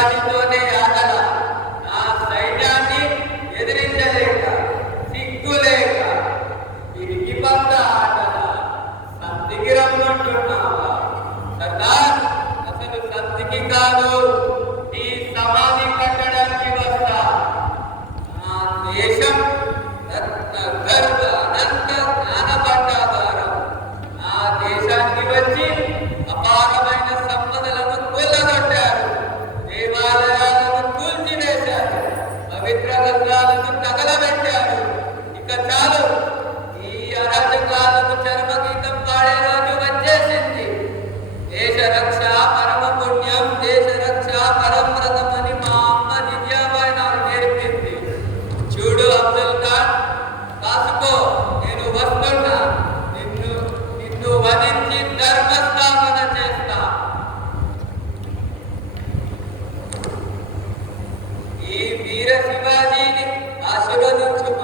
ఈ శివాజీతోనే ఆటల నా సైన్యాన్ని ఎదిరించలేక సిగ్గులేక తిరిగి పంద ఆటల. సంధికి రమ్మంటున్నావా? సర్దార్ అసలు సంధికి కాదు నీ సమాధి కట్టడానికి వస్తా. నా దేశం రత్న గర్భ అనంత పవిత్ర గ్రంథాలను తగలబెట్టారు ఇక చాలు. ఈ అరాజకాలకు చర్మగీతం పాడే రోజు వచ్చేసింది. దేశ రక్ష పరమ పుణ్యం దేశ రక్ష పరమృతం అని మా అమ్మ దివ్యాబాయి నాకు నేర్పింది. చూడు అబ్దుల్ ఖాన్ కాసుకో నేను వస్తున్నా. నిన్ను నిన్ను వధించి ధర్మస్థాపన చేస్తా. ఈ వీర శివాజీ আগামী